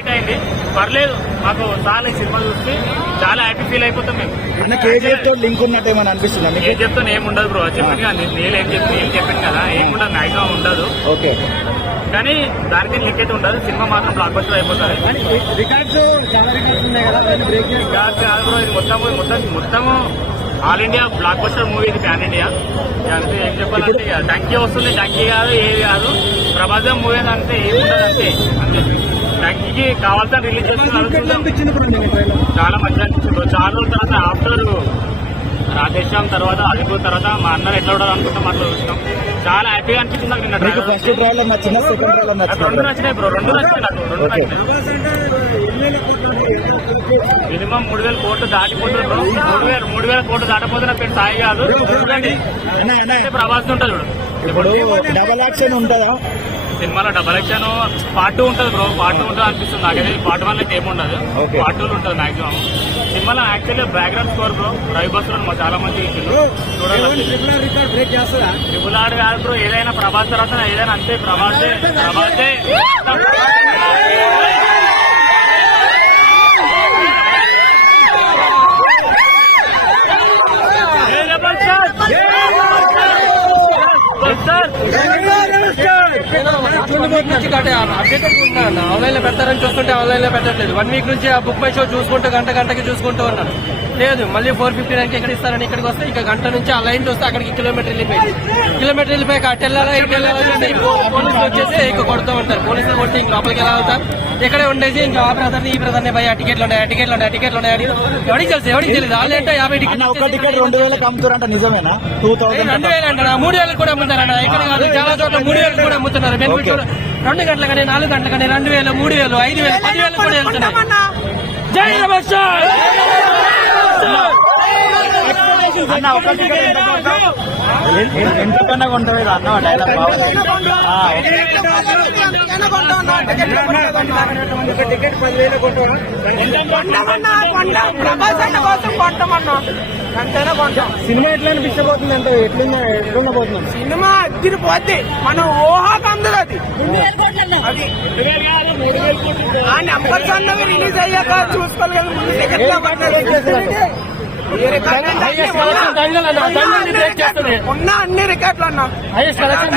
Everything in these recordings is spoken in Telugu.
లేట్ అయింది. పర్లేదు మాకు చాలా ఈ సినిమా చూస్తే చాలా హ్యాపీ ఫీల్ అయిపోతాం మేము. అన్న కేజీఎఫ్తో లింక్ ఉన్నట్టు ఏమైనా అనిపిస్తుందా ఏం చెప్తాను ఏం ఉండదు బ్రో చెప్పండి కదా నేను ఏం చెప్పి ఏం చెప్పాను కదా ఏం ఉండదు మ్యాక్సిమం ఉండదు. ఓకే. కానీ దానికి లింక్ అయితే ఉండదు సినిమా మాత్రం బ్లాక్ బస్టర్ రికార్డ్స్ రికార్డ్స్ కదా కాదు bro, ఇది మొత్తం మొత్తం మొత్తం all India blockbuster movie ఇది ప్యాన్ ఇండియా అంటే ఏం చెప్పాలంటే టంకీ వస్తుంది టంకీ కాదు ఏది కాదు. ప్రభాసం మూవీ అంటే ఏం ఉండదు అంతే టంకీకి కావాల్సిన రిలీజ్ చేస్తున్నారు చాలా మంచిగా అనిపించింది. చాలా రోజుల తర్వాత ఆఫ్టర్ రాధేశ్యామ్ తర్వాత అదిపూర్ తర్వాత మా అన్నలు ఎట్లా ఉండాలి అనుకుంటాం అట్లా చూసినాం. చాలా హ్యాపీగా అనిపించింది నాకు నిన్న. ఫస్ట్ నచ్చిందా సెకండ్ రెండు నచ్చినాయి బ్రో రెండు నచ్చినాయి నాకు రెండు. నచ్చినాయి. మినిమం మూడు వేల కోట్లు దాటిపోతుంది బ్రో మూడు వేల మూడు వేల కోట్లు దాటపోతే నాకు పెద్ద స్థాయి కాదు. అన్న అన్న ప్రభాస్ ఉంటుంది ఇప్పుడు డబల్ యాక్షన్ ఉంటుందా? సినిమాలో డబల్ యాక్షన్ పార్ట్ టూ ఉంటుంది బ్రో పార్ట్ టూ ఉంటుంది అనిపిస్తుంది. నాకైతే పార్ట్ వన్ అయితే ఏముండదు. పార్ట్ టూ ఉంటుంది మాక్సిమం సినిమాలో actually background score bro Ravi బస్సులో మా చాలా మంది ట్రిపుల్ ఆర్ కాదు బ్రో ఏదైనా ప్రభాస్ తర్వాత ఏదైనా అంతే. ప్రభాసే ప్రభాసే a double shot! Double shot! ఆన్లైన్లో పెడతారని చూస్తుంటే ఆన్లైన్లో పెట్టట్లేదు. వన్ వీక్ నుంచి ఆ బుక్ మై షో చూసుకుంటూ గంట గంటకి చూసుకుంటూ ఉన్నాను. లేదు మళ్ళీ ఫోర్ ఫిఫ్టీ నైన్కి ఎక్కడ ఇస్తారని ఇక్కడికి వస్తే ఇంకా గంట నుంచి ఆ లైన్ చూస్తే అక్కడికి కిలోమీటర్ వెళ్ళిపోయింది కిలోమీటర్ వెళ్ళిపోయి అటు వెళ్ళాలా ఇటు వెళ్ళాలా చూస్తే పోలీసులు వచ్చేసి ఇంకా కొడుతూ ఉంటారు పోలీసులు కొట్టి ఇంక లోపలికి ఎలా వెళ్తారు ఇక్కడే ఉండేసి ఇంకా ఆ బ్రదర్ ఈ బ్రదర్ని భయ టికెట్లు ఉన్నాయి టికెట్లు ఉన్నాయి టికెట్లు ఉన్నాయి అని ఎవరికి తెలుసు ఎవరికి తెలియదు వాళ్ళు అంటే యాభై టికెట్ రెండు వేలకు అమ్ముతారంట నిజమేనా టూ రెండు థౌసండ్ వేలు అంటారా మూడు వేలకు కూడా అమ్ముతారన్న ఇక్కడ కాదు చాలా చోట్ల మూడు వేలకు కూడా అమ్ముతున్నారు బెనిఫిట్ రెండు గంటల కానీ నాలుగు గంటల కానీ రెండు వేలు మూడు వేలు ఐదు వేలు పది వేలు కూడా వెళ్తున్నాయి జై రమేష్ అన్న ఒక అన్న డైలాగ్ బాగుంది టికెట్ పదివేలు కొంటామన్నా కొంటాం అంతేనా కొంటాం సినిమా ఎట్లా అనిపించబోతుంది అంటే ఎట్లున్నా ఎట్లుండబోతున్నాం సినిమా అదిరిపోద్ది మనం ఊహాకు అందదు అది అది ఆ నెంబర్స్ అన్నవి రిలీజ్ అయ్యాక చూసుకోవాలి కదా ముందు టికెట్ ఉన్న అన్ని రికార్డులు అన్నా హైయెస్ట్ కలెక్షన్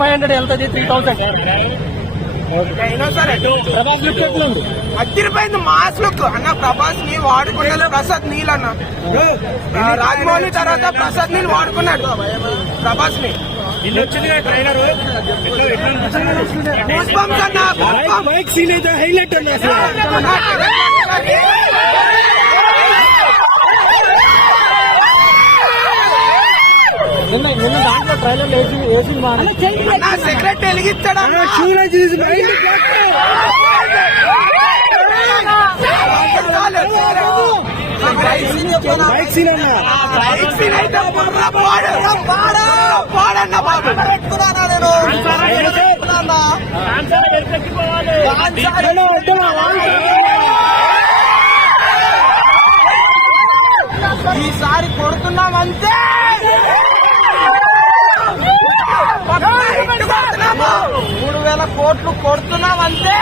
ఫైవ్ హండ్రెడ్ వెళ్తుంది త్రీ థౌసండ్ అదిరిపోయింది మాస్ లుక్ అన్న ప్రభాస్ని వాడుకున్నాడు ప్రసాద్ నీల్ అన్న రాజమౌళి తర్వాత ప్రసాద్ నీల్ వాడుకున్నాడు ప్రభాస్ని Goosebumps అన్న నేను? పెట్టుకున్నానా? ఈసారి కొడుతున్నాం అంతే కొడుతున్నాము. ఓట్లు కొడుతున్నామంతే